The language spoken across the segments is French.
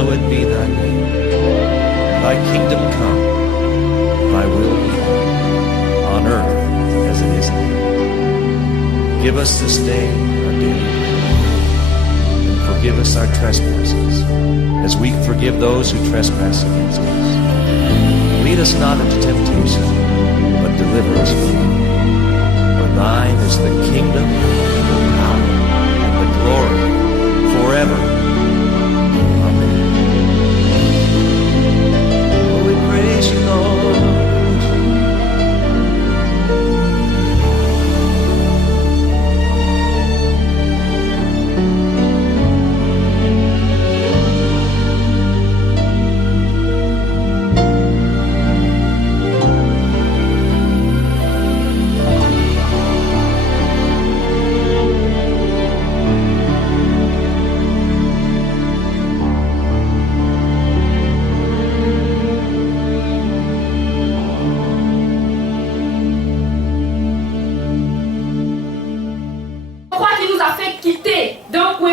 hallowed be thy name. Thy kingdom come, thy will be done, on earth as it is in heaven. Give us this day our daily bread, and forgive us our trespasses, as we forgive those who trespass against us. Lead us not into temptation, but deliver us from evil. For thine is the kingdom, the power, and the glory, forever. Amen. Oh, we praise you, Lord.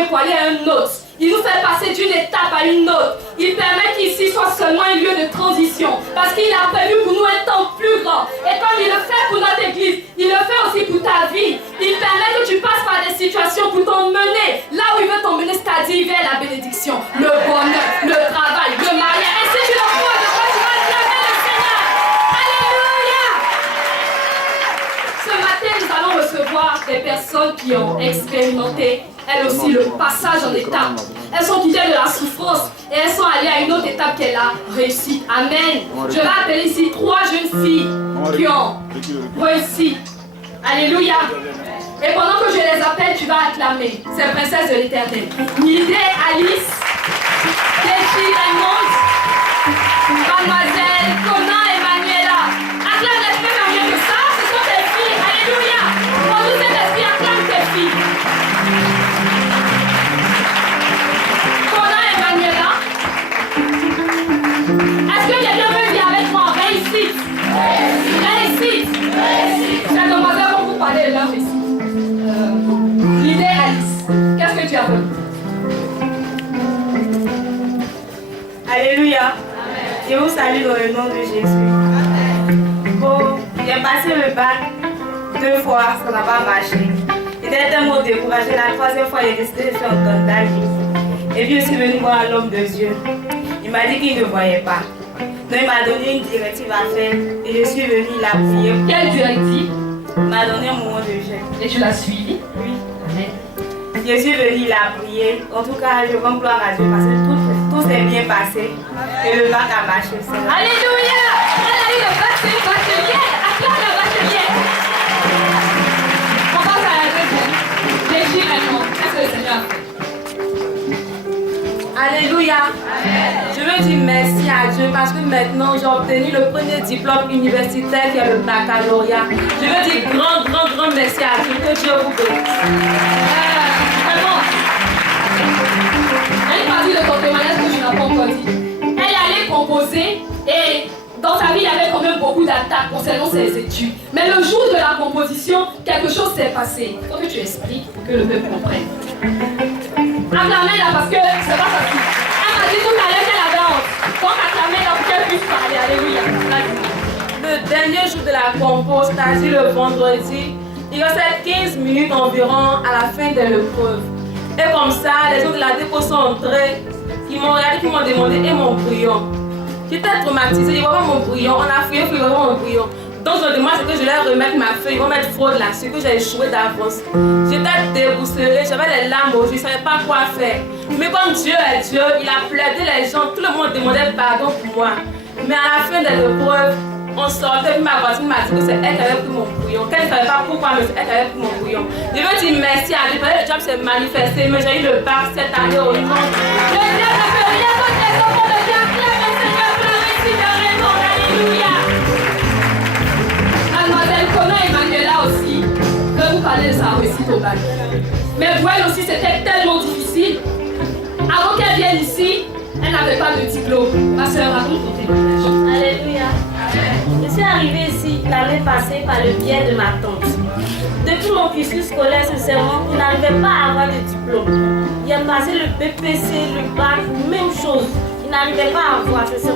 Pour aller à un autre. Il nous fait passer d'une étape à une autre. Il permet qu'ici soit seulement un lieu de transition. Parce qu'il a prévu pour nous un temps plus grand. Et comme il le fait pour notre église, il le fait aussi pour ta vie. Il permet que tu passes par des situations pour t'emmener là où il veut t'emmener, c'est-à-dire vers la bénédiction, le bonheur, le travail, le mariage. Et si tu le crois, de quoi tu vas acclamer le Seigneur. Alléluia! Ce matin, nous allons recevoir des personnes qui ont expérimenté elles aussi le passage en étape. Elles sont quittées de la souffrance et elles sont allées à une autre étape qu'elle a réussi. Amen. Je vais appeler ici 3 jeunes filles qui ont réussi. Alléluia. Et pendant que je les appelle, tu vas acclamer ces princesses de l'Éternel. Nidé, Alice, Défi, Raymond, Mademoiselle, Conan et Manuela. Acclame les filles mieux que ça. Ce sont tes filles. Alléluia. Pour nous, c'est tes filles. Acclame tes filles. Est-ce que quelqu'un veut dire avec moi réussite? Réussite. Chers demoiselles vont vous parler de leur réussite. L'idée Alice, qu'est-ce que tu as fait? Alléluia. Amen. Je vous salue dans le nom de Jésus. Bon, j'ai passé le bac 2 fois, ça n'a pas marché. J'étais tellement découragée. La 3e fois, j'ai décidé de faire un candidat. Et puis je suis venue voir l'homme de Dieu. Il m'a dit qu'il ne voyait pas. Donc il m'a donné une directive à faire et je suis venue, il a prié. Quelle directive? Il m'a donné un moment de jeûne. Et tu l'as suivi? Oui. Amen. Je suis venue, il a prié. En tout cas, je rends gloire à Dieu parce que tout s'est bien passé et le bac a marché. Alléluia! Elle a eu le bac, c'est une bachelière. Acclame la bachelière. On passe à la deuxième. Légie Raymond. Qu'est-ce que le Seigneur a fait? Alléluia. Amen. Je veux dire merci à Dieu parce que maintenant j'ai obtenu le premier diplôme universitaire qui est le baccalauréat. Je veux dire grand merci à Dieu. Que Dieu vous bénisse. Vraiment. Elle m'a dit de ton témoignage que tu n'as pas encore dit. Elle allait composer et dans sa vie il y avait quand même beaucoup d'attaques concernant ses études. Mais le jour de la composition, quelque chose s'est passé. Il faut que tu expliques pour que le peuple comprenne. Acclamez-la parce que c'est pas facile. Elle m'a dit tout à l'heure qu'elle avait honte. Donc acclamez-la pour qu'elle puisse parler. Alléluia. Le dernier jour de la compo, c'est-à-dire le vendredi, il restait 15 minutes environ à la fin de l'épreuve. Et comme ça, les gens de la déco sont entrés, ils m'ont regardé, ils m'ont demandé et mon brouillon. J'étais traumatisée, ils voient mon brouillon, on a fouillé, ils voient mon brouillon. Donc je demande que je leur remette ma feuille, ils vont mettre faute là-dessus, que j'ai échoué d'avance. J'étais déboussolée, j'avais les larmes aux yeux, je ne savais pas quoi faire. Mais comme Dieu est Dieu, il a plaidé les gens, tout le monde demandait pardon pour moi. Mais à la fin de l'épreuve, on sortait, puis ma voisine m'a dit que c'est elle qui avait pris mon brouillon. Qu'elle ne savait pas pourquoi, mais c'est elle qui avait pris mon brouillon. Je veux dire merci à Dieu, parce que le job s'est manifesté, mais j'ai eu le bac cette année au nom. Je viens de faire rien contre les enfants de Dieu, acclame le Seigneur pour la réussite de Raymond. Alléluia. Mademoiselle Conan et Manuela aussi veut vous parler de sa réussite au bac. Mais pour elle aussi, c'était tellement difficile. Avant qu'elle vienne ici, elle n'avait pas de diplôme. Ma soeur, raconte ton témoignage. Alléluia. Je suis arrivée ici l'année passée par le biais de ma tante. Depuis mon cursus scolaire, sincèrement, je n'arrivais pas à avoir de diplôme. J'ai passé le BPC, le bac, même chose. n'arrivais pas à voir. C'était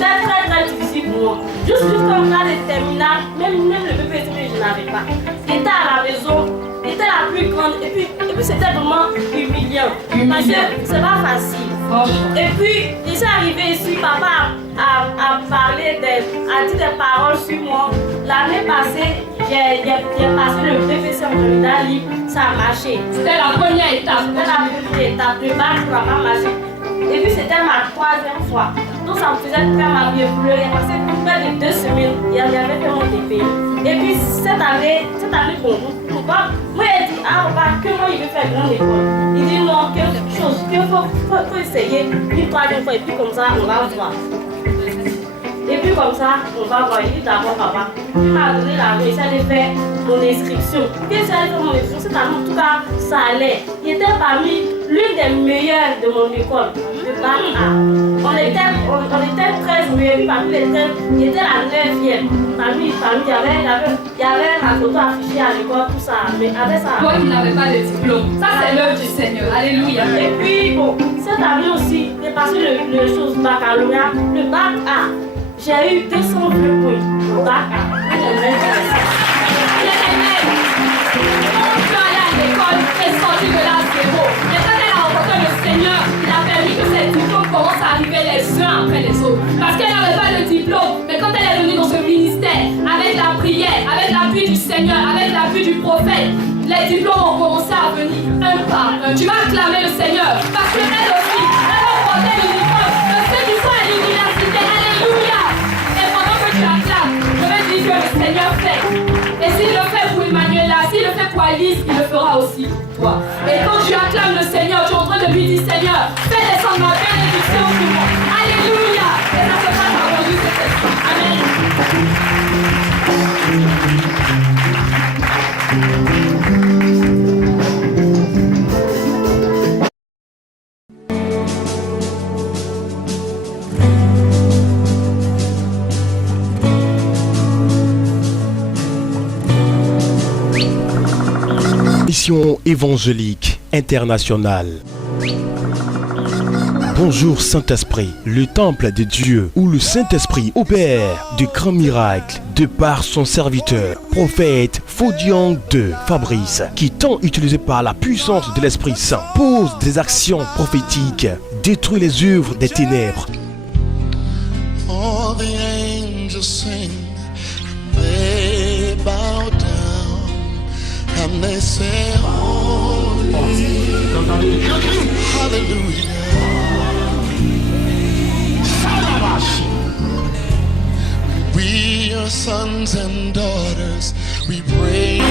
très très difficile pour moi. Jusqu'en cas de terminale, même le BPSP, je n'avais pas. J'étais à la maison, j'étais la plus grande, et puis c'était vraiment humiliant. Parce que c'est pas facile. Et puis, je suis arrivée ici, papa a parlé, a dit des paroles sur moi. L'année passée, j'ai passé le BPC en candidat libre, ça a marché. C'était la première étape. Le bac n'a pas marché. Et puis c'était ma 3e fois. Donc ça me faisait très mal, je pleurais parce que près de 2 semaines, il y avait fait mon DP. Et puis cette année, bon, moi il dit, papa, que moi il veut faire grande école. Il dit non, quelque chose, qu'il faut essayer une 3e fois et puis comme ça on va voir. Et puis comme ça, on va voir. Il dit d'abord papa, il m'a donné la réussite de faire mon inscription. Qu'est-ce que j'ai fait mon inscription? Cette année, en tout cas, ça allait. Il était parmi l'une des meilleures de mon école, de bac A. On était 13 meilleurs, puis parmi les 13, il était la 9e. Parmi, il y avait ma photo affichée à l'école, tout ça. Mais avec ça. Toi qui n'avais pas de diplôme, ça c'est l'œuvre du Seigneur. Alléluia. Et puis, bon, cette année aussi, j'ai passé le chose baccalauréat, le bac A. J'ai eu 202 points au bac A. Sorti de là zéro. Mais quand elle a rencontré le Seigneur, il a permis que ses diplômes commencent à arriver les uns après les autres. Parce qu'elle n'avait pas de diplôme. Mais quand elle est venue dans ce ministère, avec la prière, avec l'appui du Seigneur, avec l'appui du prophète, les diplômes ont commencé à venir un par un. Tu vas acclamer le Seigneur. Parce qu'elle aussi, elle va porter l'uniforme de ceux qui sont à l'université. Alléluia. Et pendant que tu acclames, je vais dire que le Seigneur fait. Et s'il le fait pour Emmanuela, s'il le fait pour Alice, il le fera aussi pour toi. Et quand tu acclames le Seigneur, tu es en train de lui dire, Seigneur, fais descendre ma bénédiction sur moi. Alléluia. Et ça se passe avant juste cet instant. Amen. Mission évangélique internationale. Bonjour Saint-Esprit, le temple de Dieu où le Saint-Esprit opère de grands miracles de par son serviteur, prophète Fodian de Fabrice, qui tant utilisé par la puissance de l'Esprit Saint, pose des actions prophétiques, détruit les œuvres des ténèbres. All the angels sing, they bow down and they say, Holy, hallelujah. We are sons and daughters, we praise you,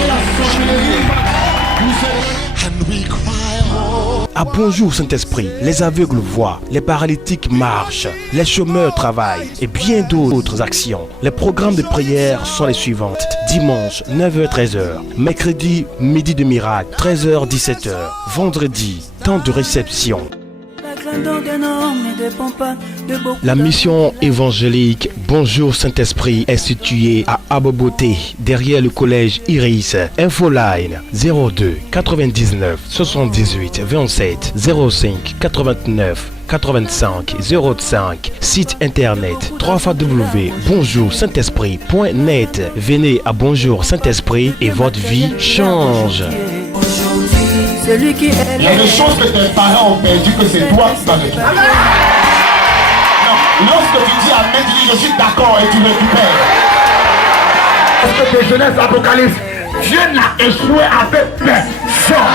and we cry, oh. Ah bonjour Saint-Esprit, les aveugles voient, les paralytiques marchent, les chômeurs travaillent et bien d'autres actions. Les programmes de prière sont les suivantes. Dimanche 9h-13h, mercredi midi de miracle 13h-17h, vendredi temps de réception. La mission évangélique Bonjour Saint-Esprit est située à Aboboté, derrière le collège Iris. Infoline 02 99 78 27 05 89 85 05. Site internet www.bonjoursaintesprit.net. Venez à Bonjour Saint-Esprit et votre vie change. Il y a des choses que tes parents ont perdu, que c'est toi qui vas récupérer. Non, lorsque tu dis Amen, tu dis je suis d'accord et tu récupères. Parce que tes jeunesses Apocalypse, Dieu n'a échoué avec personne.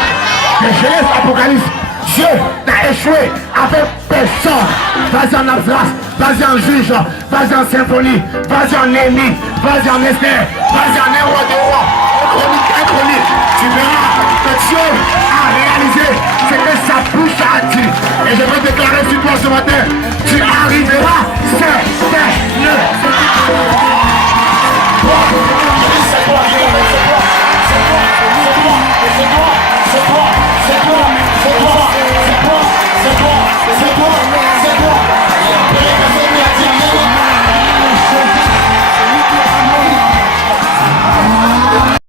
Tes jeunesses Apocalypse, Dieu n'a échoué avec personne. Vas-y en Absras, vas-y en Juge, vas-y en Symphonie, vas-y en Némi, vas-y en Esther, vas-y en Héros des Rois, Chronique. Tu verras que Dieu a réalisé ce que sa bouche a dit. Et je veux déclarer sur toi ce matin, tu arriveras, c'est toi.